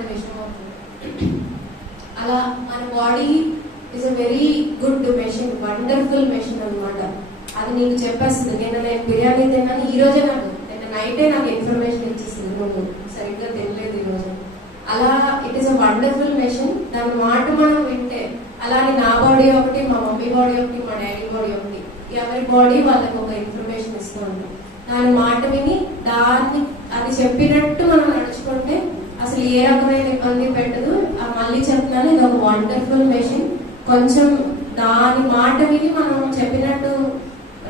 అది విషయం అవుతుంది. అలా మన body is a very good machine, wonderful machine అనమాట. అది నీకు చెప్పేస్తుంది. నేను బిర్యానీ తిన్నాను ఈ రోజే, నిన్న నైటే నాకు ఇన్ఫర్మేషన్ ఇచ్చేస్తుంది, నువ్వు సరిగ్గా తినలేదు ఈ రోజు. అలా it is a wonderful machine. దాని మాట మనం వింటే, అలానే నా బాడీ ఒకటి, మా మమ్మీ బాడీ ఒకటి, మా డాడీ బాడీ ఒకటి, ఎవరి బాడీ వాళ్ళకి ఒక ఇన్ఫర్మేషన్ ఇస్తూ ఉంటాం. దాని మాట విని దాన్ని అది చెప్పినట్టు మనం నడుచుకుంటే అసలు ఏ రకమైన ఇబ్బంది పెట్టదు. మళ్ళీ చెప్తున్నాను, ఇది ఒక వండర్ఫుల్ మెషిన్. కొంచెం దాని మాట విని మనం చెప్పినట్టు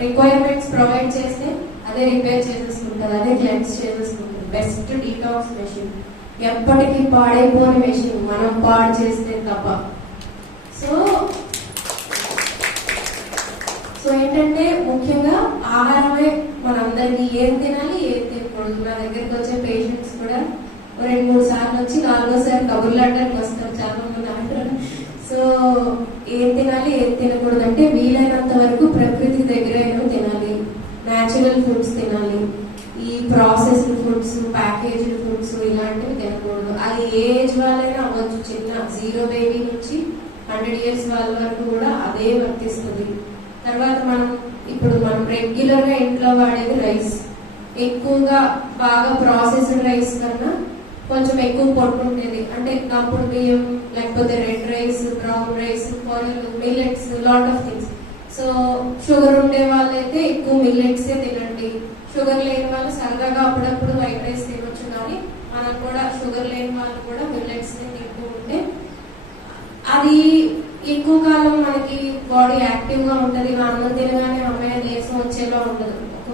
రిక్వైర్మెంట్స్ ప్రొవైడ్ చేస్తే అదే రిపేర్ చేసేసుకుంటుంది, అదే క్లెన్స్ చేసేసుకుంటుంది. బెస్ట్ డీటాక్స్ మెషిన్, ఎప్పటికీ పాడైపోని మెషిన్, మనం పాడు చేస్తే తప్ప. సో ఏంటంటే ముఖ్యంగా ఆహారమే మనందరికీ ఏం తినాలి ఏం తినకూడదు. నా దగ్గరికి వచ్చే పేషెంట్స్ కూడా 2-3 సార్లు వచ్చి 4వ సారి కబుర్లు ఆడడానికి వస్తారు చాలా మంది అంటారు. సో ఏం తినాలి ఏం తినకూడదు అంటే వీలైనంత వరకు ప్రకృతి దగ్గరైనవి తినాలి, న్యాచురల్ ఫుడ్స్ తినాలి. ఈ ప్రాసెస్డ్ ఫుడ్స్, ప్యాకేజ్డ్ ఫుడ్స్ ఇలాంటివి తినకూడదు. అది ఏ ఏజ్ వాళ్ళైనా అవ్వచ్చు, చిన్న 0 బేబీ నుంచి 100 ఇయర్స్ వాళ్ళ వరకు కూడా అదే వర్తిస్తుంది. తర్వాత మనం రెగ్యులర్ గా ఇంట్లో వాడేది రైస్, ఎక్కువగా బాగా ప్రాసెస్డ్ రైస్ కన్నా కొంచెం ఎక్కువ పొట్టు ఉండేది, అంటే కప్పుడు బియ్యం, లేకపోతే రెడ్ రైస్, బ్రౌన్ రైస్, కొరలు, millets, lot of things. So sugar ఉండే వాళ్ళైతే ఎక్కువ మిల్లెట్స్ తినండి. షుగర్ లేని వాళ్ళు సరదాగా అప్పుడప్పుడు వైట్ రైస్ తినొచ్చు, కానీ మనం కూడా షుగర్ లేని వాళ్ళు కూడా మిల్లెట్స్ తింటూ ఉంటే అది ఎక్కువ కాలం మనకి బాడీ యాక్టివ్ గా ఉంటది. అన్నం తినగానే అమ్మాయి నీరసం వచ్చేలా ఉండదు. ఒక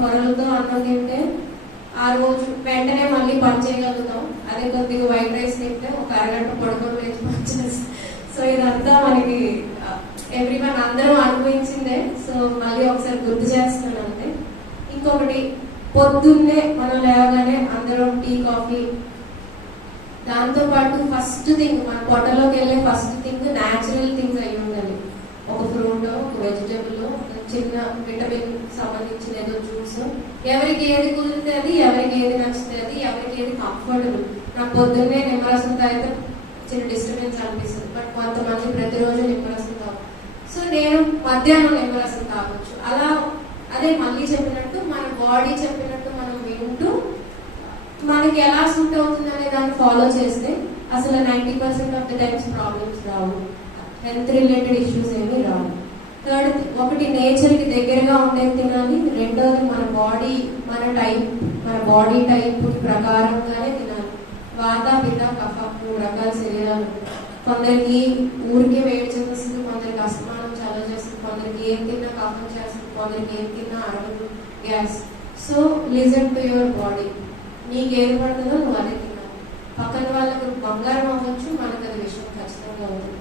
కొరలతో అన్నం తింటే ఆ రోజు వెంటనే మళ్ళీ పని చేయగలుగుతాం. అదే కొద్దిగా వైట్ రైస్ తింటే ఒక అరగంట పడుకొని లేచి పని చేస్తాం. సో ఇదంతా మనకి ఎవ్రీవన్ అందరూ అనుభవించిందే. సో మళ్ళీ ఒకసారి గుర్తు చేస్తున్నాను అంతే. ఇంకొకటి, పొద్దున్నే మనం లేవగానే అందరం టీ, కాఫీ, దాంతో పాటు ఫస్ట్ థింగ్ మన పొట్టలోకి వెళ్ళే ఫస్ట్ థింగ్ న్యాచురల్ థింగ్స్ అయి ఉండాలి. ఒక ఫ్రూట్, ఒక వెజిటబుల్, చిన్న విటమిన్ సంబంధించిన ఏదో జ్యూస్, ఎవరికి ఏది కుదిరితే అది, ఎవరికి ఏది నచ్చితే అది, ఎవరికి ఏది కంఫర్టబుల్. నాకు పొద్దున్నే నిమ్మరసం తాగితే చిన్న డిస్టర్బెన్స్ అనిపిస్తుంది, బట్ కొంతమంది ప్రతిరోజు నిమ్మరసం తాగు. సో నేను మధ్యాహ్నం నిమ్మరసం తాగొచ్చు. అలా అదే మళ్ళీ చెప్పినట్టు మన బాడీ చెప్పినట్టు మనం వింటూ మనకి ఎలా సూట్ అవుతుంది అనే దాన్ని ఫాలో చేస్తే అసలు 90% of the times problems Rao, health related issues ఏమీ రావు. థర్డ్, ఒకటి నేచర్ కి దగ్గరగా ఉండేది తినాలి. రెండోది మన బాడీ టైప్ ప్రకారంగానే తినాలి. వాత, పిత్త, కఫ 3 రకాల శరీరాలు. కొందరికి ఊరికే వేడి చేస్తుంది, కొందరికి అసమానం చాలా చేస్తుంది, కొందరికి ఏం తిన్నా కఫం చేస్తుంది, కొందరికి ఏం తిన్నా అరగదు, gas. So listen to your body. నీకు ఏది పడుతుందో నువ్వు అదే తిన్నావు. పక్కన వాళ్ళకు బంగారం అవ్వచ్చు, మనకు అది విషయం ఖచ్చితంగా అవుతుంది.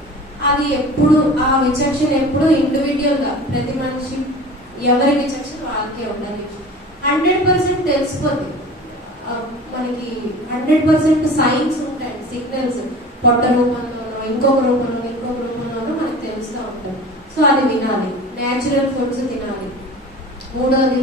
అది ఎప్పుడు ఆ విచక్షణ ఎప్పుడు ఇండివిజువల్ గా ప్రతి మనిషి ఎవరి విచక్షణ వాళ్ళకే ఉండాలి. 100% తెలిసిపోతుంది మనకి. 100% సైన్స్ ఉంటాయి, సిగ్నల్స్ పొట్ట రూపంలోనో ఇంకొక రూపంలోనో మనకు తెలుస్తూ ఉంటాయి. సో అది వినాలి, న్యాచురల్ ఫుడ్స్ తినాలి. మూడోది,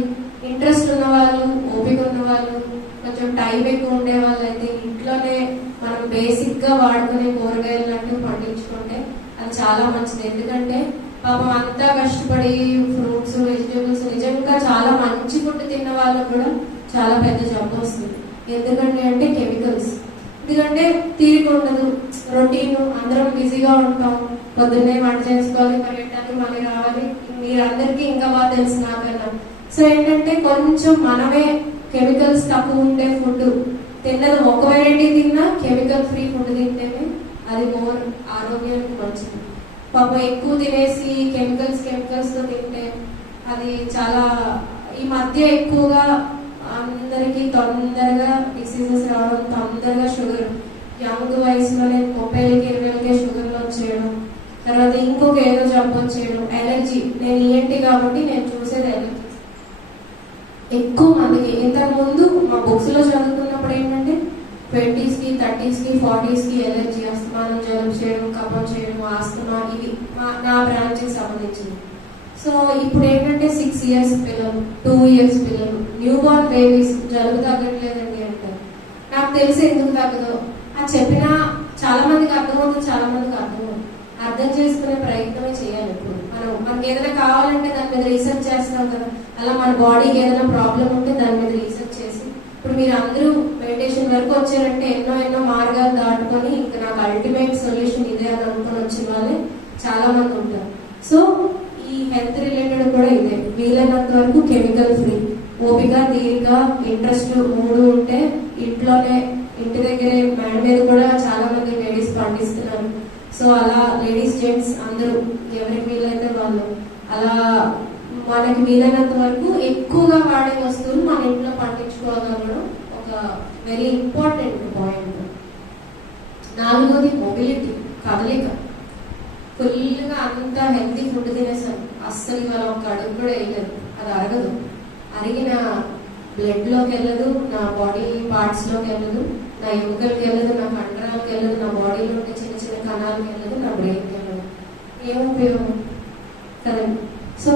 ఇంట్రెస్ట్ ఉన్న వాళ్ళు, ఓపిక ఉన్న వాళ్ళు, కొంచెం టైం ఎక్కువ ఉండే వాళ్ళు అయితే ఇంట్లోనే మనం బేసిక్ గా వాడుకునే కూరగాయలు లాంటివి పండించుకుంటే అది చాలా మంచిది. ఎందుకంటే పాపం అంతా కష్టపడి ఫ్రూట్స్, వెజిటేబుల్స్, నిజంగా చాలా మంచి ఫుడ్ తిన్న వాళ్ళకు కూడా చాలా పెద్ద జబ్బు వస్తుంది. ఎందుకంటే అంటే కెమికల్స్. ఎందుకంటే తీరిక ఉండదు, రొటీన్, అందరం బిజీగా ఉంటాం. పొద్దున్నే వంట చేసుకోవాలి, పరిగెట్టాలి, మళ్ళీ రావాలి. మీరందరికీ ఇంకా బాగా తెలుసు నాకన్నా. సో ఏంటంటే కొంచెం మనమే కెమికల్స్ తక్కువ ఉండే ఫుడ్ తిన్నది ఒక వెరైటీ తిన్నా, కెమికల్ ఫ్రీ ఫుడ్ తింటేనే అది మోర్ ఆరోగ్యానికి మంచిది. పాపం ఎక్కువ తినేసి కెమికల్స్ తో తింటే అది చాలా, ఈ మధ్య ఎక్కువగా అందరికి తొందరగా డిసీజెస్ రావడం, తొందరగా షుగర్, యంగ్ వయసులోనే 30-20 షుగర్లు వచ్చేయడం, తర్వాత ఇంకొక ఏదో జబ్బు వచ్చేయడం, ఎలర్జీ. నేను ఈఎన్టీ కాబట్టి నేను చూసేది ఎలర్జీ ఎక్కువ మందికి. ఇంతకు ముందు మా బుక్స్ లో చదువుకున్నప్పుడు ఏంటంటే 20s కి 30s కి 40s కి ఎలర్జీ, అస్తమానం, జలం చేయడం, కఫం చేయడం, ఆస్తమా, ఇవి నా బ్రాంచ్ కి సంబంధించింది. సో ఇప్పుడు ఏంటంటే 6 ఇయర్స్ పిల్లలు, 2 ఇయర్స్ పిల్లలు, న్యూ బోర్న్ బేబీస్ జలుబు తగ్గట్లేదండి అంటారు. నాకు తెలిసి ఎందుకు తగ్గదో, అది చెప్పినా చాలా మందికి అర్థమవుతుంది, చాలా మందికి అర్థం చేసుకునే ప్రయత్నమే చేయాలి. ఇప్పుడు మనకి ఏదైనా కావాలంటే దాని మీద రీసెర్చ్ చేస్తాం కదా, అలా మన బాడీకి ఏదైనా ప్రాబ్లం ఉంటే దాని మీద రీసెర్చ్ చేసి, ఇప్పుడు మీరు అందరూ మెడిటేషన్ వరకు వచ్చారంటే ఎన్నో మార్గాలు దాటుకొని ఇంకా నాకు అల్టిమేట్ సొల్యూషన్ ఇదే అని అనుకుని వచ్చిన వాళ్ళే చాలా మంది ఉంటారు. సో ఈ హెల్త్ రిలేటెడ్ కూడా ఇదే, వీలైనంత వరకు కెమికల్ ఫ్రీ, ఓపిక, తీరిక, ఇంట్రెస్ట్ 3 ఉంటే ఇంట్లోనే, ఇంటి దగ్గరే మేడ మీద కూడా చాలా మంది లేడీస్ పండిస్తున్నారు. సో అలా లేడీస్ జెంట్స్ అందరూ ఎవరికి వీలైతే వాళ్ళు అలా మనకి వీలైనంత వరకు ఎక్కువగా వాడే వస్తువులు మన ఇంట్లో పండించుకోగలగడం ఒక వెరీ ఇంపార్టెంట్ పాయింట్. 4వది మొబిలిటీ, కదలిక. ఫుల్గా అంత హెల్తీ ఫుడ్ తినేసాను, అస్సలు ఇవాళ ఒక అడుగు కూడా వేయలేదు, అది అరగదు. అరిగిన బ్లడ్ లోకి వెళ్ళదు, నా బాడీ పార్ట్స్ లోకి వెళ్ళదు, నా ఎముకలకి వెళ్ళదు, నా కండరాలకు వెళ్ళదు, నా బాడీలో ఉండే చిన్న చిన్న కణాలకు వెళ్ళదు, నా బ్రెయిన్కి వెళ్ళదు. ఏం ఉపయోగం కదండి. సో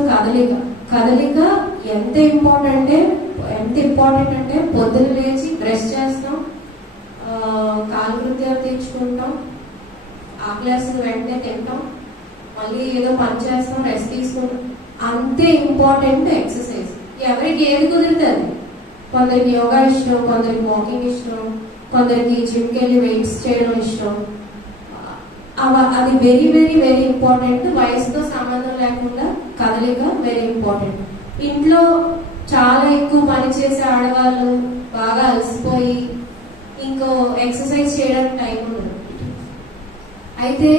కదలిక ఎంత ఇంపార్టెంట్ అంటే పొద్దున్న లేచి బ్రష్ చేస్తాం, కాలకృత్యాలు తీర్చుకుంటాం, ఆకలేసిన వెంటనే తింటాం, మళ్ళీ ఏదో పని చేస్తాం, రెస్ట్ తీసుకుంటాం. అంతే ఇంపార్టెంట్ ఎక్సర్సైజ్. ఎవరికి ఏది కుదురుతుంది, కొందరికి యోగా ఇష్టం, కొందరికి వాకింగ్ ఇష్టం, కొందరికి జిమ్కి వెళ్ళి వెయిట్స్ చేయడం ఇష్టం. అది వెరీ వెరీ వెరీ ఇంపార్టెంట్. వయసుతో సంబంధం లేకుండా కదలిక వెరీ ఇంపార్టెంట్. ఇంట్లో చాలా ఎక్కువ పని చేసే ఆడవాళ్ళు బాగా అలసిపోయి ఇంకో ఎక్సర్సైజ్ చేయడానికి టైం ఉండదు. అయితే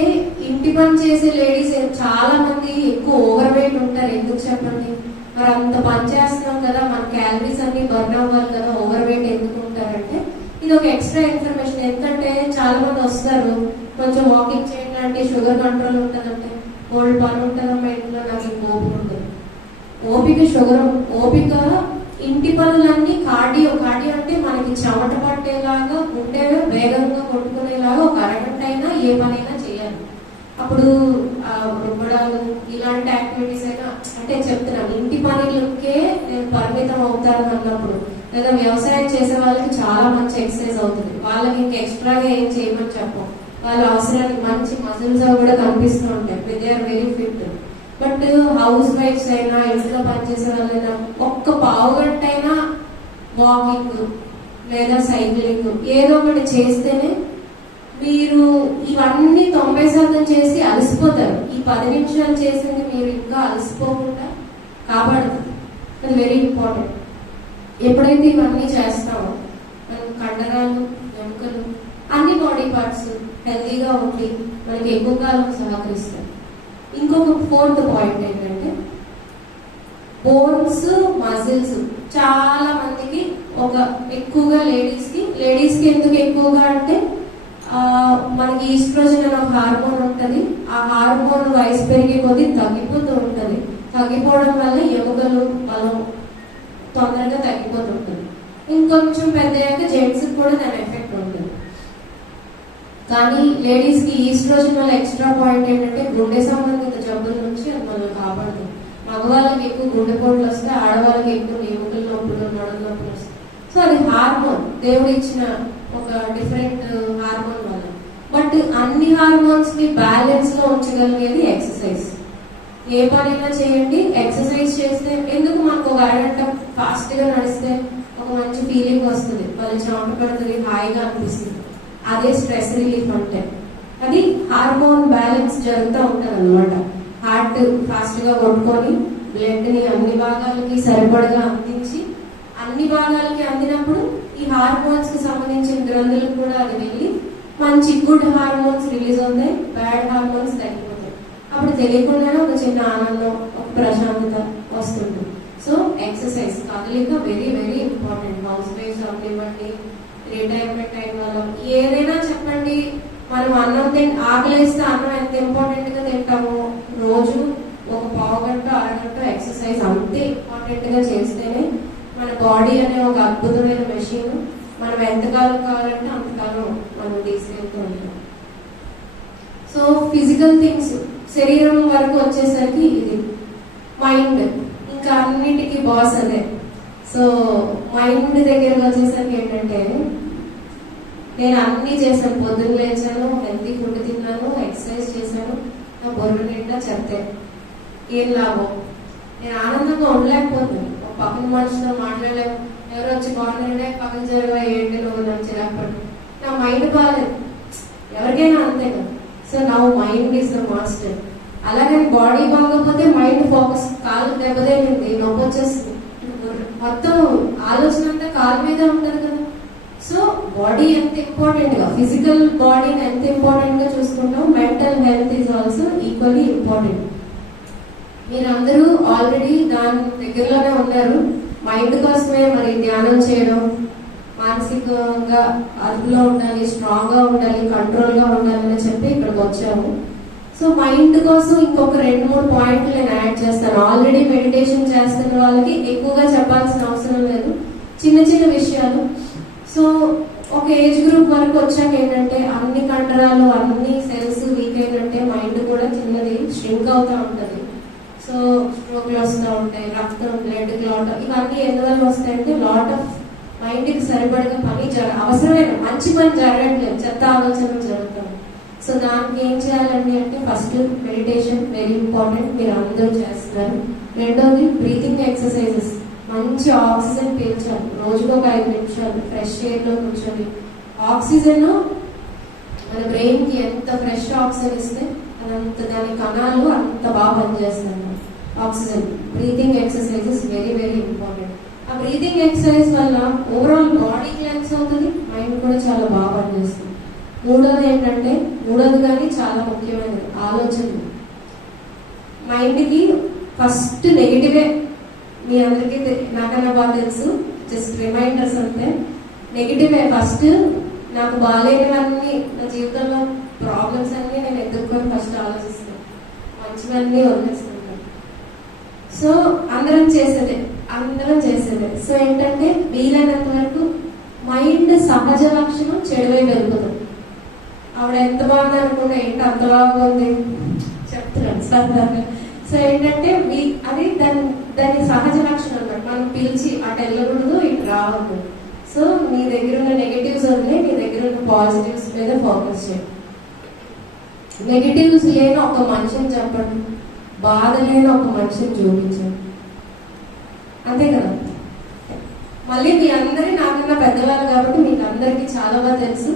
ఇంటి పని చేసే లేడీస్ చాలా మంది ఎక్కువ ఓవర్ వెయిట్ ఉంటారు. ఎందుకు చెప్పండి? మరి అంత పని చేస్తున్నాం కదా, మన క్యాలరీస్ అన్ని బర్న్ అవ్వాలి కదా, ఓవర్ వెయిట్ ఎందుకు ఉంటారంటే ఇది ఒక ఎక్స్ట్రా ఇన్ఫర్మేషన్. ఎందుకంటే చాలా మంది వస్తారు, కొంచెం వాకింగ్ చేయండి అంటే షుగర్ కంట్రోల్ ఉంటుందంటే, ఓల్డ్ పని ఉంటుందమ్మా ఇంట్లో, నాకు ఇంక ఓపిక ఉంటుంది. ఓపిక ఇంటి పనులన్నీ కార్డియో అంటే మనకి చెమట పట్టేలాగా, గుండె వేగంగా కొట్టుకునేలాగా ఒక అరగంట అయినా ఏ పనైనా చేయాలి. అప్పుడు రుబ్బడాలు ఇలాంటి యాక్టివిటీస్ అయినా, అంటే చెప్తున్నాను ఇంటి పనులకే నేను పరిమితం అవుతాను అన్నప్పుడు, లేదా వ్యవసాయం చేసే వాళ్ళకి చాలా మంచి ఎక్సర్సైజ్ అవుతుంది. వాళ్ళకి ఇంకా ఎక్స్ట్రాగా ఏం చేయమని చెప్పం, వాళ్ళ అవసరానికి మంచి మజిల్స్ కూడా కనిపిస్తూ ఉంటాయి, they are very fit. But హౌస్ వైఫ్స్ అయినా, ఇంట్లో పనిచేసే వాళ్ళైనా ఒక్క పావు గంట అయినా వాకింగ్ లేదా సైక్లింగ్ ఏదో ఒకటి చేస్తేనే, మీరు ఇవన్నీ 90% చేసి అలసిపోతారు. ఈ 10 నిమిషాలు చేసింది మీరు ఇంకా అలసిపోకుండా కాపాడుతుంది. అది వెరీ ఇంపార్టెంట్. ఎప్పుడైతే ఇవన్నీ చేస్తామో మనకి కండరాలు, ఎముకలు, అన్ని బాడీ పార్ట్స్ హెల్తీగా ఉండి మనకి ఎక్కువ కాలం సహకరిస్తాయి. ఇంకొక 4th పాయింట్ ఏంటంటే బోన్స్, మజిల్స్. చాలా మందికి ఎక్కువగా లేడీస్కి ఎందుకు ఎక్కువగా అంటే మనకి ఈస్ట్రోజన్ అనే ఒక హార్మోన్ ఉంటుంది. ఆ హార్మోన్ వయసు పెరిగే కొద్దీ తగ్గిపోతూ ఉంటుంది. తగ్గిపోవడం వల్ల ఎముకలు బలం తొందరగా తగ్గిపోతుంటుంది. ఇంకొంచెం పెద్దయ్యాక జెంట్స్ కూడా దాని ఎఫెక్ట్ ఉంటుంది. కానీ లేడీస్ కి ఈస్ట్రోజన్ వల్ల ఎక్స్ట్రా పాయింట్ ఏంటంటే గుండె సంబంధిత జబ్బుల నుంచి అది మనల్ని కాపాడుతుంది. మగవాళ్ళకి ఎక్కువ గుండెపోట్లు వస్తే, ఆడవాళ్ళకి ఎక్కువ ఎముకల నొప్పులు, నడుల నొప్పులు వస్తాయి. సో అది హార్మోన్, దేవుడు ఇచ్చిన ఒక డిఫరెంట్ హార్మోన్ వల్ల. బట్ అన్ని హార్మోన్స్ ని బ్యాలెన్స్ లో ఉంచగలిగేది ఎక్సర్సైజ్. ఏ పనైనా చేయండి, ఎక్సర్సైజ్ చేస్తే ఎందుకు మనకు ఒక అరగంట ఫాస్ట్ గా నడిస్తే ఒక మంచి ఫీలింగ్ వస్తుంది, వాళ్ళు చెమట పడుతుంది, హాయిగా అనిపిస్తుంది. అదే స్ట్రెస్ రిలీఫ్ అంటే. అది హార్మోన్ బ్యాలెన్స్ జరుగుతూ ఉంటుంది అనమాట. హార్ట్ ఫాస్ట్ గా కొట్టుకొని బ్లడ్ ని అన్ని భాగాలకి సరిపడగా అందించి, అన్ని భాగాలకి అందినప్పుడు ఈ హార్మోన్స్ కి సంబంధించిన గ్రంథులకు కూడా అది వెళ్ళి మంచి గుడ్ హార్మోన్స్ రిలీజ్ అవుతాయి, బ్యాడ్ హార్మోన్స్ తగ్గిపోతాయి. అప్పుడు తెలియకుండానే ఒక చిన్న ఆనందం, ఒక ప్రశాంతత వస్తుంది. సో ఎక్సర్సైజ్, కదలిక వెరీ వెరీ ఇంపార్టెంట్. హౌస్ వైఫ్స్ అవ్వండి, రిటైర్మెంట్ అయిన వాళ్ళం, ఏదైనా చెప్పండి. మనం ఆకలిస్తే అన్నం ఎంత ఇంపార్టెంట్ గా తింటామో, రోజు ఒక పావు గంట, అరగంట ఎక్సర్సైజ్ అంతే ఇంపార్టెంట్ గా చేస్తేనే మన బాడీ అనే ఒక అద్భుతమైన మెషిన్ మనం ఎంతకాలం కావాలంటే అంతకాలం మనం తీసుకెళ్తూ ఉంటాం. సో ఫిజికల్ థింగ్స్, శరీరం వరకు వచ్చేసరికి ఇది. మైండ్ ఇంకా అన్నిటికీ బాస్ అదే. సో మైండ్ దగ్గరకు వచ్చేసరికి ఏంటంటే నేను అన్ని చేశాను, పొద్దున్న లేచాను, హెల్తీ ఫుడ్ తిన్నాను, ఎక్సర్సైజ్ చేశాను, నా బొర్రు నిండా చెప్తే ఏం లాభం? నేను ఆనందంగా ఉండలేకపోతున్నాను. ఒక పక్కన మనుషులతో మాట్లాడలేము, ఎవరు వచ్చి బాగున్నారంటే పక్కన జరగ ఏంటి నువ్వు నుంచి లేకపోతే నా మైండ్ బాగాలేదు. ఎవరికైనా అంతే కదా. సో నా మైండ్ ఈజ్ ద మాస్టర్. అలాగని బాడీ బాగోకపోతే మైండ్ ఫోకస్, కాలు దెబ్బతేలింది, నొప్పి వచ్చేస్తుంది, మొత్తం ఆలోచన అంతా కాలు మీద ఉంటుంది కదా. సో బాడీ ఎంత ఇంపార్టెంట్ గా, ఫిజికల్ బాడీని ఎంత ఇంపార్టెంట్ గా చూసుకుంటాం, mental health is also equally important. మీరందరూ ఆల్రెడీ దాని దగ్గరలోనే ఉన్నారు. మైండ్ కోసమే మరి ధ్యానం చేయడం, మానసికంగా అదుపులో ఉండాలి, స్ట్రాంగ్ గా ఉండాలి, కంట్రోల్ గా ఉండాలి అని చెప్పి ఇక్కడికి వచ్చాము. సో మైండ్ కోసం ఇంకొక 2-3 పాయింట్లు నేను యాడ్ చేస్తాను. ఆల్రెడీ మెడిటేషన్ చేస్తున్న వాళ్ళకి ఎక్కువగా చెప్పాల్సిన అవసరం లేదు, చిన్న చిన్న విషయాలు. సో ఒక ఏజ్ గ్రూప్ వరకు వచ్చాక ఏంటంటే అన్ని కండరాలు, అన్ని సెల్స్ వీక్ అయినట్టే మైండ్ కూడా చిన్నది ష్రింక్ అవుతా ఉంటది. సో స్ట్రోక్లు వస్తూ ఉంటాయి, రక్తం, బ్లడ్ క్లాట్, ఇవన్నీ ఎందువల్ల వస్తాయంటే లాట్ ఆఫ్ మైండ్ కి సరిపడగా పని అవసరమైన మంచి పని జరగట్లేదు, చెత్త ఆలోచనలు జరుగుతాయి. సో దానికి ఏం చేయాలండి అంటే ఫస్ట్ మెడిటేషన్ వెరీ ఇంపార్టెంట్, మీరు అందరూ చేస్తున్నారు. రెండోది బ్రీతింగ్ ఎక్సర్సైజెస్, మంచి ఆక్సిజన్ పీల్చాలి, రోజుకు ఒక 5 నిమిషాలు ఫ్రెష్ ఎయిర్ లో కూర్చొని. ఆక్సిజన్ మన బ్రెయిన్ కి ఎంత ఫ్రెష్ ఆక్సిజన్ ఇస్తే అదంత దాని కణాలు అంత బాగా పనిచేస్తాయి. Oxygen breathing exercises very very important. ఆ బ్రీతింగ్ ఎక్సర్సైజ్ వల్ల ఓవరాల్ బాడీ క్లెన్స్ అవుతుంది, మైండ్ కూడా చాలా బాగా పనిచేస్తుంది. మూడోది ఏంటంటే, మూడోది కానీ చాలా ముఖ్యమైనది, ఆలోచనలు. మైండ్ కి ఫస్ట్ నెగిటివే, మీ అందరికీ నాకన్నా బాగా తెలుసు, జస్ట్ రిమైండర్స్ అంతే. నెగిటివే ఫస్ట్. నాకు బాగాలేనివన్నీ, నా జీవితంలో ప్రాబ్లమ్స్ అన్ని నేను ఎదుర్కొని ఫస్ట్ ఆలోచిస్తాను, మంచివన్నీ వదిలేస్తుంటాను. సో అందరం చేసేదే. సో ఏంటంటే వీలైనంత వరకు మైండ్ సహజ లక్షణం చెడువై వెళ్ళిపోతుంది. ఆవిడ ఎంత బాగుంది అనుకుంటే ఏంటి అంత బాగుంది చెప్తున్నాను సరదాగా. సో ఏంటంటే అది దాని సహజ లక్షణం అన్నమాట. మనం పిలిచి అటు వెళ్ళకూడదు, ఇటు రావద్దు. సో నీ దగ్గర ఉన్న నెగటివ్స్ వదిలే, నీ దగ్గర ఉన్న పాజిటివ్స్ మీద ఫోకస్ చేయండి. నెగటివ్స్ లేని ఒక మనిషిని చెప్పండి, బాధ లేని ఒక మనిషిని చూపించండి, అంతే కదా. మళ్ళీ మీ అందరి నాకన్నా పెద్దవాళ్ళు కాబట్టి మీకు అందరికి చాలా బాగా తెలుసు.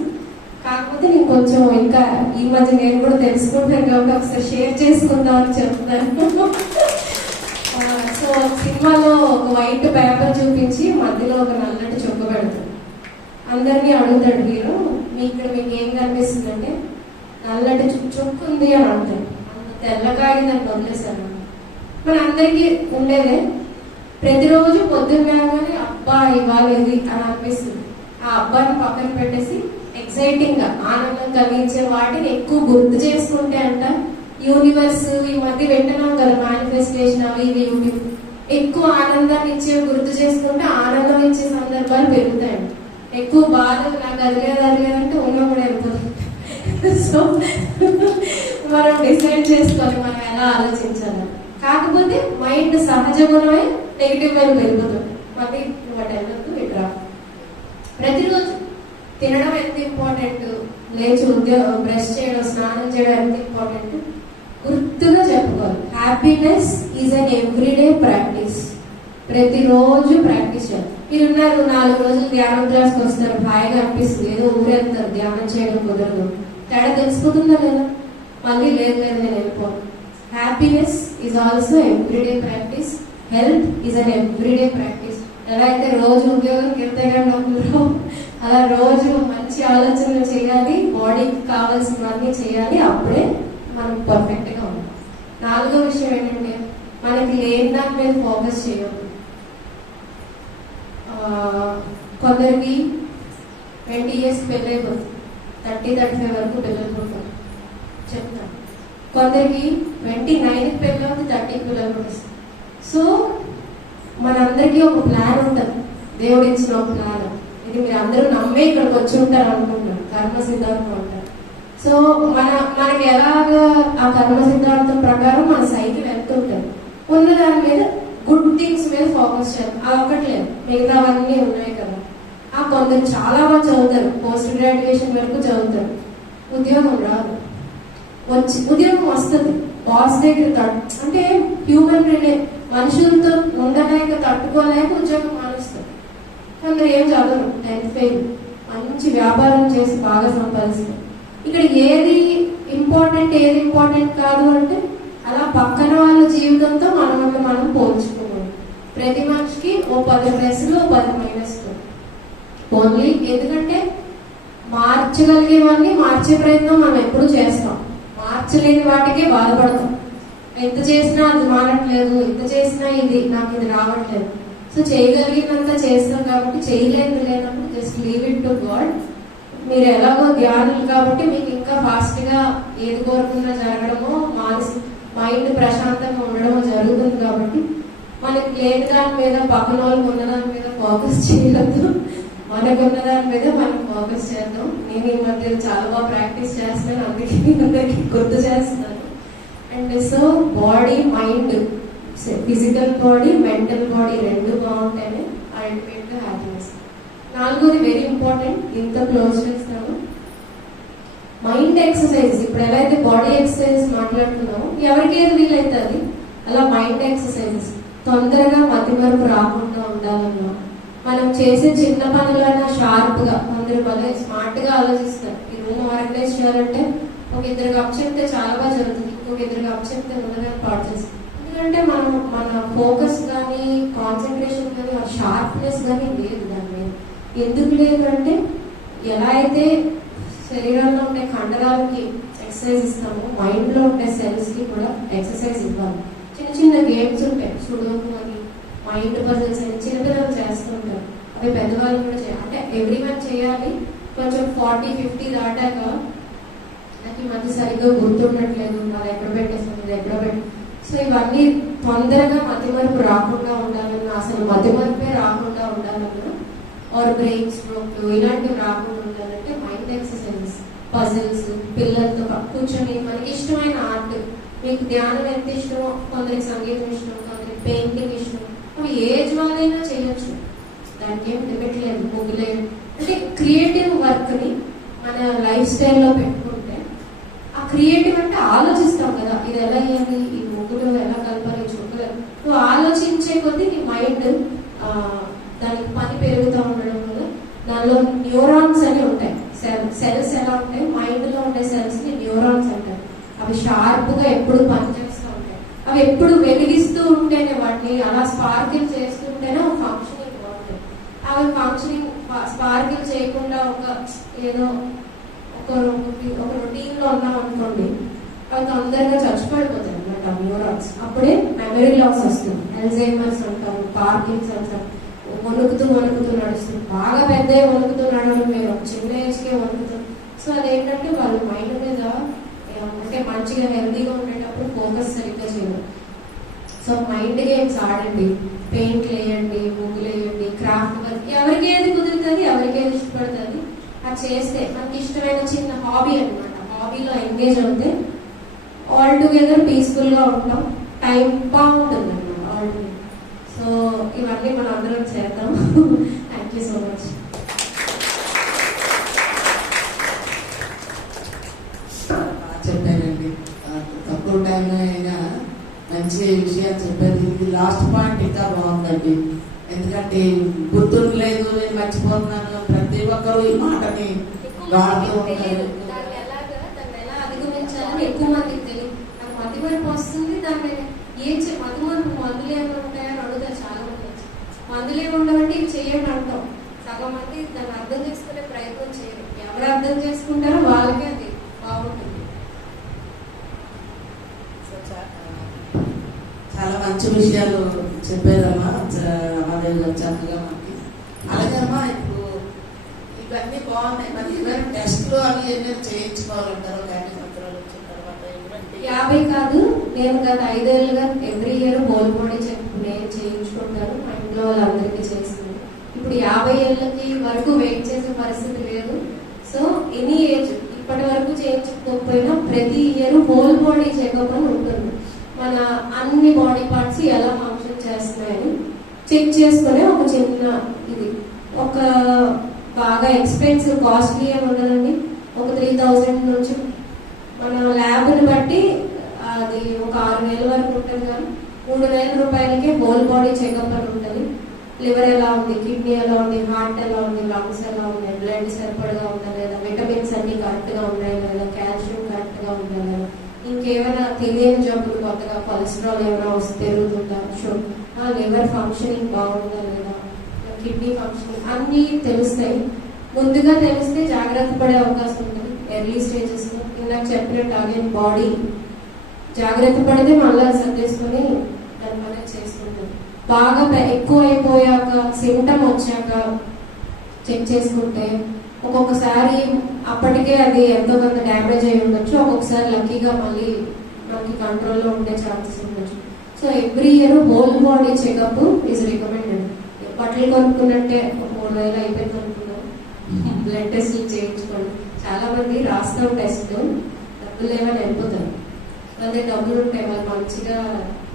కాకపోతే నేను కొంచెం ఇంకా ఈ మధ్య నేను కూడా తెలుసుకుంటాను కాబట్టి ఒకసారి షేర్ చేసుకుందామని చెప్తాను. సో సినిమాలో ఒక వైట్ పేపర్ చూపించి మధ్యలో ఒక నల్లటి చొక్క పెడతాడు. అందరినీ అడుగుతాడు హీరో, మీకు ఏం కనిపిస్తుంది అంటే నల్లటి చొక్క ఉంది అని అంటాడు. అంత తెల్లగాడి దాన్ని వదిలేశాను. మన అందరికీ ఉండేదే, ప్రతిరోజు పొద్దున్నగానే అబ్బా ఇవాళ ఇది అని అనిపిస్తుంది. ఆ అబ్బాయిని పక్కన పెట్టేసి ఎక్సైటింగ్ గా ఆనందం కలిగించే వాటిని ఎక్కువ గుర్తు చేసుకుంటే అంట యూనివర్స్, ఈ మధ్య వింటున్నాం కదా మేనిఫెస్టేషన్ అవి ఇవి, ఎక్కువ ఆనందాన్ని ఇచ్చే గుర్తు చేసుకుంటే ఆనందం ఇచ్చే సందర్భాలు పెరుగుతాయంట. ఎక్కువ బాధ నాకు అదిలేదంటే ఉన్న కూడా వెళ్ళిపోతుంది. సో మనం డిసైడ్ చేసుకోవాలి మనం ఎలా ఆలోచించాలి. కాకపోతే మైండ్ సహజ గుణమై నెగిటివ్ వైపు వెళ్ళిపోతుంది. మళ్ళీ వాటి వెళ్ళొద్దు, ఇట్లా ప్రతిరోజు తినడం ఎంత ఇంపార్టెంట్, లేచి బ్రష్ చేయడం, స్నానం చేయడం ఎంత ఇంపార్టెంట్ గుర్తుగా చెప్పుకోవాలి. Happiness is an everyday practice. ప్రతిరోజు ప్రాక్టీస్ చేయాలి. మీరున్నారు 4 రోజులు ధ్యానం క్లాస్కి వస్తారు, హాయిగా అనిపిస్తుంది, ఏదో ఊరెళ్తారు, ధ్యానం చేయడం కుదరదు, తేడా తెలిసిపోతుందా లేదా? మళ్ళీ లేదు నేను వెళ్ళిపోను. Happiness is also everyday practice, health is an everyday practice. ఎలా అయితే రోజు ఉద్యోగం వెళ్తే కానీ అలా రోజు మంచి ఆలోచనలు చేయాలి, బాడీకి కావాల్సినవన్నీ చేయాలి, అప్పుడే మనం పర్ఫెక్ట్ గా ఉంటాం. 4వ విషయం ఏంటంటే మనకి లేని దాని మీద ఫోకస్ చేయడం. కొందరికి 20 years పెళ్ళైపోతుంది, 30-35 వరకు పిల్లలు పుడతారు చెప్తాను. కొందరికి 29 పెళ్ళి అవుతుంది, 30 పిల్లలు పుట్టిస్తారు. సో మనందరికీ ఒక ప్లాన్ ఉంటుంది, దేవుడు ఇచ్చిన ఒక ప్లాన్. ఇది మీరు అందరూ నమ్మే ఇక్కడికి వచ్చి ఉంటారు అనుకుంటున్నారు, కర్మ సిద్ధాంతం అంటారు. సో మనకి ఎలాగ ఆ కర్మ సిద్ధాంతం ప్రకారం మన సైకిల్ వెళ్తుంటారు. ఉన్న దాని మీద గుడ్ థింగ్స్ మీద ఫోకస్ చేయాలి. అది ఒకటి లేదు, మిగతావన్నీ ఉన్నాయి కదా. కొందరు చాలా బాగా చదువుతారు, పోస్ట్ గ్రాడ్యుయేషన్ వరకు చదువుతారు, ఉద్యోగం రాదు. ఉద్యోగం వస్తుంది బాస్ దగ్గర అంటే హ్యూమన్ మనుషులతో ఉండలేక తట్టుకోలేక ఉద్యోగం మానేస్తారు. కొందరు ఏం చదవరు, 10th ఫెయిల్, మంచి వ్యాపారం చేసి బాగా సంపాదిస్తారు. ఇక్కడ ఏది ఇంపార్టెంట్ కాదు అంటే అలా పక్కన వాళ్ళ జీవితంతో మనం పోల్చుకోవాలి. ప్రతి మనిషికి ఓ 10 ప్లస్లు, 10 మైనస్లు ఓన్లీ. ఎందుకంటే మార్చగలిగేవన్నీ మార్చే ప్రయత్నం మనం ఎప్పుడు చేస్తాం, మార్చలేని వాటికే బాధపడతాం. ఎంత చేసినా అది మారట్లేదు, ఎంత చేసినా నాకు ఇది రావట్లేదు. సో చేయగలిగినంత చేస్తాం కాబట్టి, లేనప్పుడు just leave it to God. మీరు ఎలాగో ధ్యానులు కాబట్టి మీకు ఇంకా ఫాస్ట్ గా ఏది కోరుకున్నా జరగడమో, మైండ్ ప్రశాంతంగా ఉండడమో జరుగుతుంది. కాబట్టి మనకి లేని దాని మీద, పక్కన వాళ్ళకి ఉన్న దాని మీద ఫోకస్ చేయవద్దు, మనకున్న దాని మీద మనం ఫోకస్ చేద్దాం. నేను ఈ మధ్య చాలా బాగా ప్రాక్టీస్ చేస్తాను, అందుకే అందరికి గుర్తు చేస్తాను. And so body, mind, physical body, mental body రెండు బాగుంటేనే అల్టిమేట్ గా హ్యాపీనెస్. 4వది వెరీ ఇంపార్టెంట్, ఇంత క్లోజ్ చేస్తాను, మైండ్ ఎక్సర్సైజ్. ఇప్పుడు ఎలా అయితే బాడీ ఎక్సర్సైజ్ మాట్లాడుతున్నామో, ఎవరికి ఏది వీలైతే అది, అలా మైండ్ ఎక్సర్సైజెస్. తొందరగా మతిమరుపు రాకుండా ఉండాలన్నా మనం చేసే చిన్న పనులైనా షార్ప్ గా, కొందరు భలే స్మార్ట్ గా ఆలోచిస్తారు. ఈ రూమ్ ఆర్గనైజ్ చేయాలంటే ఒక ఇద్దరికి అప్ చెప్తే చాలా బాగా జరుగుతుంది, ఇంకొక ఇద్దరికి అప్ చెప్తే ముందుగా పాటు చేస్తాం. ఎందుకంటే మన ఫోకస్ కానీ, కాన్సన్ట్రేషన్ కానీ, ఆ షార్ప్నెస్ కానీ లేదు దాని మీద. ఎందుకు లేదు అంటే, ఎలా అయితే శరీరంలో ఉండే కండరాలకి ఎక్సర్సైజ్ ఇస్తామో, మైండ్ లో ఉండే సెల్స్ కి కూడా ఎక్సర్సైజ్ ఇవ్వాలి. చిన్న గేమ్స్ ఉంటాయి, సుడోకు అని, మైండ్ పజిల్స్ అని చిన్నపిల్లలు చేస్తుంటారు. అవి పెద్దవాళ్ళు కూడా చేయాలి, అంటే ఎవ్రీ వన్ చేయాలి. కొంచెం 40-50 దాటాక నాకు ఈ మధ్య సరిగ్గా గుర్తుండట్లేదు, అది ఎక్కడ పెట్టేస్తుంది, ఎక్కడ పెట్టి. సో ఇవన్నీ తొందరగా మతిమరుపు రాకుండా ఉండాలన్నా, అసలు మతిమరుపే రాకుండా ఉండాలన్నా, ఆర్ బ్రెయిన్ స్ట్రోక్ ఇలాంటివి రాకుండా ఉండాలంటే మైండ్ ఎక్సర్సైజెస్, పజిల్స్, పిల్లలతో కూర్చొని మనకి ఇష్టమైన ఆర్ట్. మీకు ధ్యానం ఎంత ఇష్టమో, కొందరికి సంగీతం ఇష్టం, కొందరికి పెయింటింగ్ ఇష్టం, అవి ఏజ్ వాళ్ళైనా చేయొచ్చు, దానికి ఏం లిమిట్ లేదు, ముగ్గులేదు. అంటే క్రియేటివ్ వర్క్ ని మన లైఫ్ స్టైల్లో పెట్టుకుంటే, ఆ క్రియేటివ్ అంటే ఆలోచిస్తాం కదా, ఇది ఎలా అయ్యాలి, ఈ ముగ్గులు ఎలా కలపాలి, చుక్కలు, నువ్వు ఆలోచించే కొద్దీ నీ మైండ్ దానికి పని పెరుగుతూ ఉండడం వల్ల దానిలో న్యూరాన్స్ అని ఉంటాయి. సెల్స్ ఎలా ఉంటాయి, మైండ్ లో ఉండే సెల్స్ ని న్యూరాన్స్ అంటారు. అవి షార్ప్ గా ఎప్పుడు పనిచేస్తూ ఉంటాయి. అవి ఎప్పుడు వెలిగిస్తూ ఉంటేనే, వాటిని అలా స్పార్కిల్ చేస్తూ ఉంటేనే ఒక ఫంక్షనింగ్ బాగుంటుంది. అవి ఫంక్షనింగ్ స్పార్కిల్ చేయకుండా ఏదో ఒక రొటీన్ లో ఉన్నాం అనుకోండి, అవి తొందరగా చచ్చిపడిపోతాయి అన్నమాట ఆ న్యూరాన్స్. అప్పుడే మెమరీ లాస్ వస్తుంది, అల్జైమర్స్ అంటారు, పార్కిన్స్ అంటారు. వణుకుతూ నడుస్తుంది, బాగా పెద్ద వణుకుతూ నడవడం మీరు చిన్న ఏజ్ కే వణుకుతుంది. సో అదేంటంటే వాళ్ళ మైండ్ మీద అంటే మంచిగా హెల్తీగా ఉండేటప్పుడు ఫోకస్ సరిగ్గా చేయడం. సో మైండ్ గేమ్స్ ఆడండి, పెయింట్ వేయండి, ముగ్గులు వేయండి, క్రాఫ్ట్ వర్క్, ఎవరికి ఏది కుదురుతుంది, ఎవరికి ఏది ఇష్టపడుతుంది అది చేస్తే మనకి ఇష్టమైన చిన్న హాబీ అనమాట. హాబీలో ఎంగేజ్ అవుతే ఆల్ టుగెదర్ పీస్ఫుల్ గా ఉంటాం, టైం బాగుంటుంది అనమాట ఆల్ టుగెదర్. సో ఇవన్నీ మనం అందరం చేద్దాం. Thank you so much. చెప్పానండి, తక్కువ టైంలో అయినా మంచి విషయాలు చెప్పారు. ఇది లాస్ట్ పాయింట్ ఇంకా బాగుందండి, ఎందుకంటే గుర్తులు లేదు, నేను మర్చిపోతున్నాను, ప్రతి ఒక్కరు ఈ మాటని వాడుతూ ఉంటారు. దాన్ని ఎలా అధిగమించాలని ఎక్కువ మందికి తెలియదు. నాకు మతిమరుపు వస్తుంది, దాన్ని మతిమరుపు మందులు ఏమైనా ఉంటాయని అడుగుతారు చాలా మంది. మందులు ఏమి ఉండవంటే ఇవి చేయండి అంటాం. సగం మంది దాన్ని అర్థం చేసుకునే ప్రయత్నం చేయరు. ఎవరు అర్థం చేసుకుంటారో వాళ్ళకే అది బాగుంటుంది. చాలా మంచి విషయాలు చెప్పారమ్మా, రమాదేవి గారు చక్కగా మనకి. అలాగే అమ్మా, ఇప్పుడు ఇవన్నీ బాగున్నాయి, మరి ఏదైనా టెస్ట్లు అవి ఏమైనా చేయించుకోవాలంటారు? 50 కాదు, నేను గత 5 ఏళ్ళుగా every year whole body check నేను చేయించుకుంటాను, మా ఇంట్లో వాళ్ళందరికీ చేస్తున్నాను. ఇప్పుడు 50 ఏళ్ళకి వరకు వెయిట్ చేసే పరిస్థితి లేదు. సో ఎనీ ఏజ్ ఇప్పటి వరకు చేయించుకోకపోయినా ప్రతి ఇయర్ హోల్ బాడీ చెకప్ అని ఉంటుంది. మన అన్ని బాడీ పార్ట్స్ ఎలా ఫంక్షన్ చేస్తున్నాయని చెక్ చేసుకునే ఒక చిన్న ఇది ఒక బాగా ఎక్స్పెన్సివ్ కాస్ట్లీ ఏమి ఉండదండి. ఒక 3000 నుంచి మన ల్యాబ్ని బట్టి అది ఒక 6000 వరకు ఉంటుంది. కానీ 3000 రూపాయలకే హోల్ బాడీ చెకప్ అని ఉంటుంది. లివర్ ఎలా ఉంది, కిడ్నీ ఎలా ఉంది, హార్ట్ ఎలా ఉంది, లంగ్స్ ఎలా ఉన్నాయి, బ్లడ్ సరిపడగా ఉందా లేదా, విటమిన్స్ అన్ని కరెక్ట్గా ఉన్నాయి లేదా, కాల్షియం కరెక్ట్గా ఉందా లేదా, ఇంకేమైనా తెలియని జబ్బులు కొత్తగా కొలెస్ట్రాల్ ఏమైనా వస్తే పెరుగుతుందా, లివర్ ఫంక్షనింగ్ బాగుందా లేదా, కిడ్నీ ఫంక్షనింగ్ అన్నీ తెలుస్తాయి. ముందుగా తెలిస్తే జాగ్రత్త పడే అవకాశం ఉంటుంది ఎర్లీ స్టేజెస్ లో. ఇందాక చెప్పినట్టు అగైన్ బాడీ జాగ్రత్త పడితే మళ్ళీ సర్దేసుకొని దాని పని చేసుకుంటుంది. బాగా ఎక్కువ అయిపోయాక సిమ్టమ్ వచ్చాక చెక్ చేసుకుంటే ఒక్కొక్కసారి అప్పటికే అది ఎంతో కొంత డ్యామేజ్ అయి ఉండొచ్చు. ఒక్కొక్కసారి లక్కీగా మళ్ళీ మనకి కంట్రోల్లో ఉండే ఛాన్సెస్ ఉండొచ్చు. So every year whole body checkup is recommended. బట్టలు కొనుక్కున్నట్టే 3000 అయిపోయింది అనుకున్నాం, బ్లడ్ టెస్ట్లు చేయించుకోండి. చాలా మంది రాస్తాం టెస్ట్, డబ్బులు ఏమైనా వెళ్ళిపోతారు. అదే డబ్బులు ఉంటాయి, వాళ్ళు మంచిగా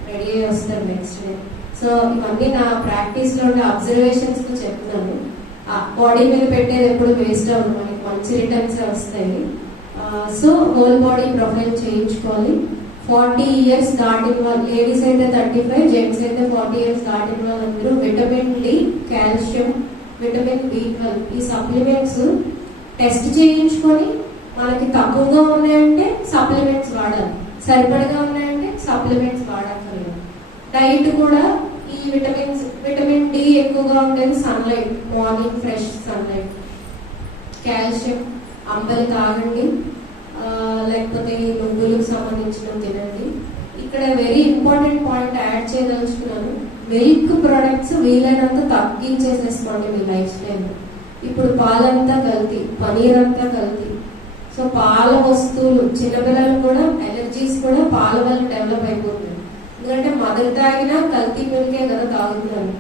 రెడీ అయ్యి వస్తారు నెక్స్ట్ డే. సో ఇవన్నీ నా ప్రాక్టీస్ లో ఉండే అబ్జర్వేషన్స్ తో చెప్తున్నాను. బాడీ మీద పెట్టేది ఎప్పుడు వేస్ట్ అవ్వదు, మనకి మంచి రిటర్న్స్ వస్తాయి. సో హోల్ బాడీ ప్రొఫైల్ చేయించుకోవాలి. 40 years దాటిన వాళ్ళు, లేడీస్ అయితే 35, జెంట్స్ అయితే 40 years దాటిన వాళ్ళందరూ vitamin D, calcium, vitamin B12 ఈ సప్లిమెంట్స్ టెస్ట్ చేయించుకొని మనకి తక్కువగా ఉన్నాయంటే సప్లిమెంట్స్ వాడాలి, సరిపడగా ఉన్నాయంటే సప్లిమెంట్స్ వాడక్కర్లేదు. డైట్ కూడా ఈ విటమిన్ డి ఎక్కువగా ఉండేది sunlight, morning fresh sunlight. Calcium అంబలి తాగండి, లేకపోతే ఈ నువ్వులకు సంబంధించినవి తినండి. ఇక్కడ వెరీ ఇంపార్టెంట్ పాయింట్ యాడ్ చేయదలుచుకున్నాను. మిల్క్ ప్రొడక్ట్స్ వీలైనంత తగ్గించేసేసుకోండి మీ లైఫ్ స్టైల్. ఇప్పుడు పాలంతా కల్తీ, పనీర్ అంతా కల్తీ. సో పాల వస్తువులు చిన్నపిల్లలకు కూడా ఎలర్జీస్ కూడా పాల వల్ల డెవలప్ అయిపోతుంది. ఎందుకంటే మదర్ తాగినా కల్తీ మిల్కే కదా తాగుతున్నారు.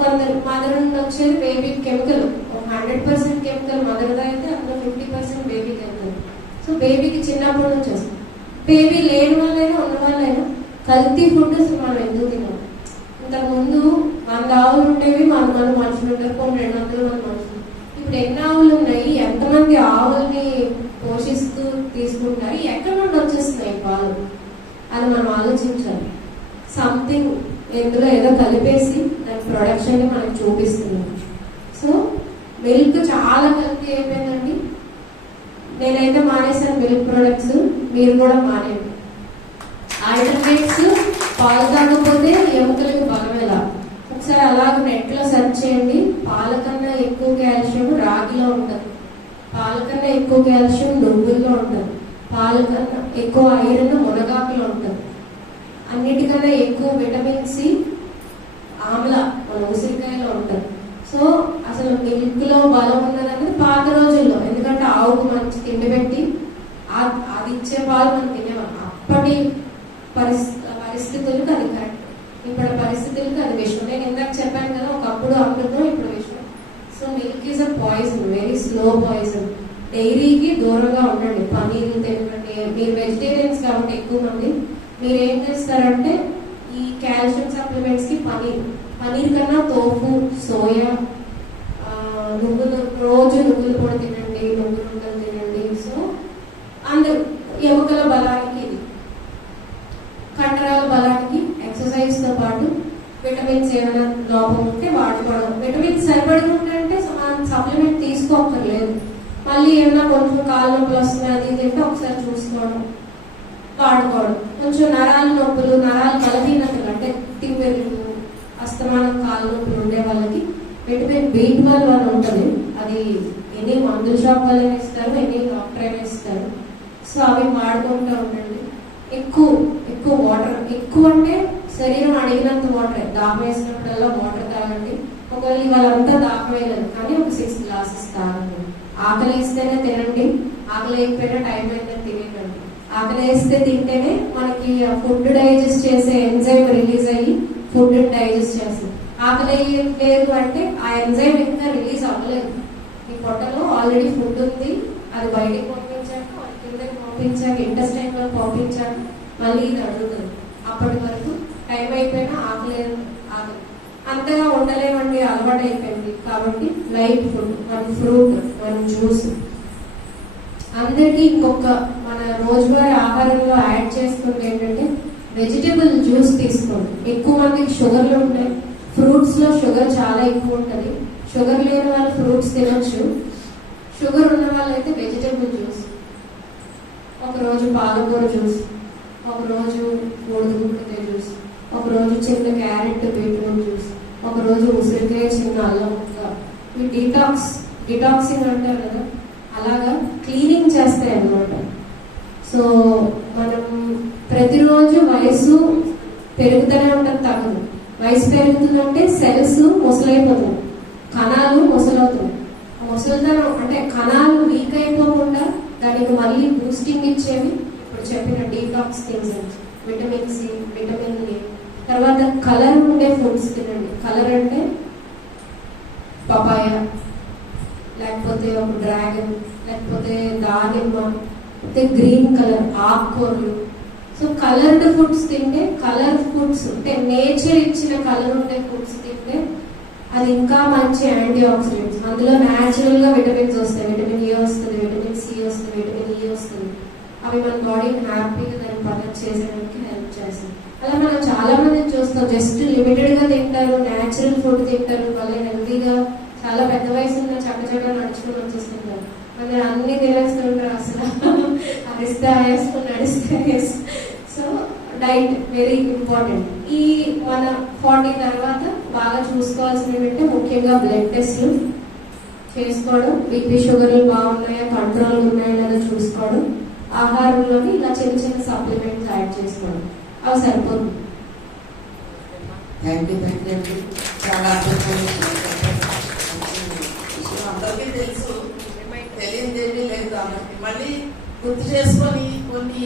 కొందరు మదర్ నుండి వచ్చేది బేబీ కెమికల్, 100% కెమికల్ మదర్ తాగితే అందులో 50% బేబీకి వెళ్తుంది. సో బేబీకి చిన్నప్పటి నుంచి వస్తుంది. బేబీ లేని వాళ్ళైనా ఉన్న వాళ్ళైనా కల్తీ ఫుడ్ అసలు మనం ఎందుకు తినాలి? ఇంతకుముందు 100 ఆవులు ఉండేవి, 100 మనుషులు ఉంటారు, 200 మంది మనుషులు. ఇప్పుడు ఎన్ని ఆవులు ఉన్నాయి, ఎంతమంది ఆవుల్ని పోషిస్తూ తీసుకుంటారు, ఎక్కడి నుండి వచ్చేస్తున్నాయి పాలు అని మనం ఆలోచించాలి. సంథింగ్ ఇందులో ఏదో కలిపేసి దాని ప్రొడక్షన్ ని మనకు చూపిస్తున్నాం. సో మిల్క్ చాలా కల్తీ అయిపోయిందండి. నేనైతే మానేశాను మిల్క్ ప్రొడక్ట్స్, మీరు కూడా మానేయండి. ఆల్టర్నేట్స్ పాలు తాగకపోతే ఎముకలకు బలం ఎలా? ఒకసారి అలాగ నెట్ లో సెర్చ్ చేయండి. పాల కన్నా ఎక్కువ కాల్షియం రాగిలో ఉంటుంది, పాల కన్నా ఎక్కువ కాల్షియం నువ్వుల్లో ఉంటుంది, పాల కన్నా ఎక్కువ ఐరన్ మునగాకులో ఉంటుంది, అన్నిటికన్నా ఎక్కువ విటమిన్ సి ఆమ్ల మన ఉసిరికాయలో ఉంటుంది. సో అసలు మిల్క్ లో బలం ఉన్నదన్నది పాత రోజుల్లో, ఎందుకంటే ఆవుకు మంచి తిండి పెట్టి అది ఇచ్చే పాలు మనం తినేవాళ్ళం. అప్పటి పరిస్థితులకు అది కరెక్ట్, ఇప్పటి పరిస్థితులకు అది విషయం. నేను ఇందాక చెప్పాను కదా, ఒకప్పుడు అమృతం, ఇప్పుడు విషయం. So milk is a poison, very slow poison. డైరీకి దూరంగా ఉండండి, పనీర్ తినకండి. మీరు వెజిటేరియన్స్ కాబట్టి ఎక్కువ మంది మీరు ఏం చేస్తారంటే ఈ కాల్షియం సప్లిమెంట్స్ కి పనీర్ కన్నా తోఫు, సోయా, నువ్వులు, రోజు నువ్వులు కూడా తినండి, నువ్వులు ఉండలు తినండి. సో అందరూ ఎముకల బలానికి, ఇది కండరాల బలానికి ఎక్సర్సైజ్ తో పాటు విటమిన్స్ ఏమైనా లోపం ఉంటే వాడుకోవడం. విటమిన్స్ సరిపడుకుంటే మనం సప్లిమెంట్ తీసుకోక్కర్లేదు. మళ్ళీ ఏమైనా కొంచెం కాళ్ళ నొప్పులు వస్తున్నాయి అది తింటే ఒకసారి చూసుకోవడం, వాడుకోవడం. కొంచెం నరాల నొప్పులు, నరాల బలహీనతలు అంటే తిమ్మెరులు, అస్తమానం కాళ్ళ నొప్పులు ఉండే వాళ్ళకి విటమిన్ B12 అని ఉంటుంది. అది ఎన్ని మందుల షాప్ వాళ్ళని ఇస్తారు, ఎన్ని డాక్టర్ అయినా ఇస్తారు. సో అవి వాడుకుంటూ ఉండండి. ఎక్కువ వాటర్, ఎక్కువ అంటే శరీరం అడిగినంత వాటర్. దాహం వేసినప్పుడల్లా వాటర్ తాగండి. ఒకవేళ ఇవాళంతా దాహం వేయలేదు కానీ ఒక 6 glasses తాగండి. ఆకలి వేస్తేనే తినండి, ఆకలి వేయకపోయినా టైం అయితే తినేయండి. ఆకలి వేస్తే తింటేనే మనకి ఫుడ్ డైజెస్ట్ చేసే ఎంజైమ్ రిలీజ్ అయ్యి ఫుడ్ డైజెస్ట్ చేస్తుంది. ఆకలి లేదు అంటే ఆ ఎంజైమ్ ఇంకా రిలీజ్ అవ్వలేదు. మీ పొట్టలో ఆల్రెడీ ఫుడ్ ఉంది, అది బయటకు పంపించాక, కిందకి పంపించాక, ఇంటెస్టైన్ లో పంపించాక మళ్ళీ ఇది అడుగుతుంది. అప్పటి వరకు టైం అయిపోయినా ఆకలి. అంతగా ఉండలేమండి, అలవాటు అయిపోయింది. కాబట్టి లైట్ ఫుడ్, 1 ఫ్రూట్, 1 జ్యూస్. అందరికీ ఇంకొక మన రోజువారీ ఆహారంలో యాడ్ చేసుకుంటే ఏంటంటే వెజిటబుల్ జ్యూస్ తీసుకోండి. ఎక్కువ మందికి షుగర్లు ఉంటాయి, ఫ్రూట్స్ లో షుగర్ చాలా ఎక్కువ ఉంటుంది. షుగర్ లేని వాళ్ళు ఫ్రూట్స్ తినొచ్చు, షుగర్ ఉన్న వాళ్ళైతే వెజిటబుల్ జ్యూస్. ఒకరోజు పాలకూర జ్యూస్, ఒకరోజు కోడిగుడ్డు జ్యూస్, ఒకరోజు చిన్న క్యారెట్ బీట్రూట్ జ్యూస్, ఒకరోజు ఉసిరికాయ చిన్న అల్లం ముక్క. ఈ డిటాక్సింగ్ అంటారు కదా, అలాగా క్లీనింగ్ చేస్తాయి అన్నమాట. సో మనం ప్రతిరోజు వయసు పెరుగుతూనే ఉంటుంది, తగ్గదు. వయసు పెరుగుతుందంటే సెల్స్ ముసలైపోతాయి, కణాలు ముసలవుతాయి. ముసలితనం అంటే కణాలు వీక్ అయిపోకుండా దానికి మళ్ళీ బూస్టింగ్ ఇచ్చేవి ఇప్పుడు చెప్పిన detox things, vitamin C, vitamin A. తర్వాత కలర్ ఉండే ఫుడ్స్ తినండి. కలర్ అంటే పపాయ, లేకపోతే ఒక డ్రాగన్, లేకపోతే దానిమ్మ, లేకపోతే గ్రీన్ కలర్ ఆకుకూరలు. సో కలర్డ్ ఫుడ్స్ తింటే, కలర్ ఫుడ్స్ అంటే నేచర్ ఇచ్చిన కలర్ ఉండే ఫుడ్స్ తింటే అది ఇంకా మంచి యాంటీ ఆక్సిడెంట్స్. అందులో న్యాచురల్ గా విటమిన్స్ వస్తాయి, విటమిన్ ఏ వస్తుంది, విటమిన్ సి వస్తుంది, విటమిన్ ఈ వస్తుంది. అవి మన బాడీని హ్యాపీగా దాన్ని పని చేసేయడానికి హెల్ప్ చేస్తాయి. అలా మనం చాలా మంది చూస్తాం, జస్ట్ లిమిటెడ్ గా తింటారు, న్యాచురల్ ఫుడ్ తింటారు, మళ్ళీ హెల్తీగా చాలా పెద్ద వయసు ఉన్న చక్కచక్క నడుచుకుని వచ్చేస్తుంటారు. మరి అన్ని తినేస్తుంటారు, అసలు అరిస్తే వేసుకుని నడిస్తే. So diet very important. ఈ మన 40 తర్వాత బాగా చూసుకోవాల్సినవి అంటే ముఖ్యంగా బ్లడ్ టెస్ట్లు చేసుకోవడం, బీపీ షుగర్లు బాగున్నాయా, కంట్రోల్ ఉన్నాయా లేదా చూసుకోవడం, ఆహారంలోని ఇలా చిన్న చిన్న సప్లిమెంట్స్ యాడ్ చేసుకోవడం, అవి సరిపోతుంది. థ్యాంక్ యూ అండి. చాలా అద్భుతమైన విషయం అందరికీ తెలుసు, తెలియదేమీ లేదు కాబట్టి మళ్ళీ గుర్తు చేసుకొని కొన్ని